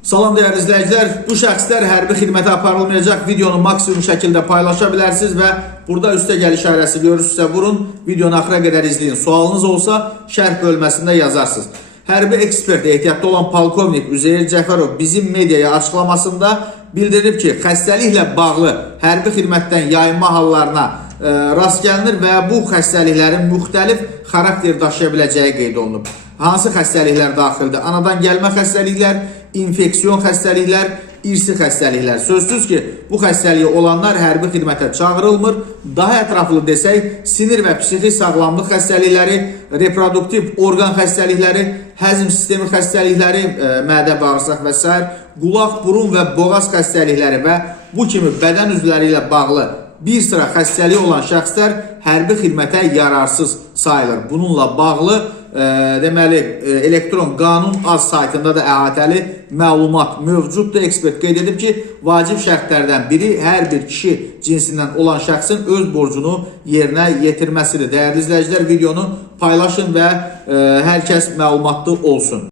Salam değerli izləyicilər, bu şəxslər hərbi xidmətə aparılmayacaq videonu maksimum şəkildə paylaşa bilərsiniz və burada üstə gəl işarəsi görürsünüzsə vurun, videonu axıra qədər izləyin. Sualınız olsa şərh bölməsində yazarsınız. Hərbi ekspert ehtiyatda olan polkovnik Üzeyir Cəfərov bizim mediaya açıqlamasında bildirib ki, xəstəliklə bağlı hərbi xidmətdən yayınma hallarına rast gəlinir və bu xəstəliklərin müxtəlif xarakter daşıya biləcəyi qeyd olunub. Hansı xəstəliklər daxildir? Anadan gəlmə xəstəliklər, infeksiyon xəstəliklər, irsi xəstəliklər. Sözsüz ki, bu xəstəliyi olanlar hərbi xidmətə çağırılmır. Daha ətraflı desək, sinir və psixi sağlamlıq xəstəlikləri, reproduktiv orqan xəstəlikləri, həzm sistemi xəstəlikləri, mədə, bağırsaq və s. qulaq, burun və boğaz xəstəlikləri və bu kimi bədən üzvləri ilə bağlı bir sıra xəstəliyi olan şəxslər hərbi xidmətə yararsız sayılır. Bununla bağlı deməli elektron qanun az saytında da əhatəli məlumat mövcuddur. Ekspert qeyd edib ki, vacib şərtlərdən biri hər bir kişi cinsindən olan şəxsin öz borcunu yerinə yetirməsidir. Dəyərli izləyicilər, videonu paylaşın və hər kəs məlumatlı olsun.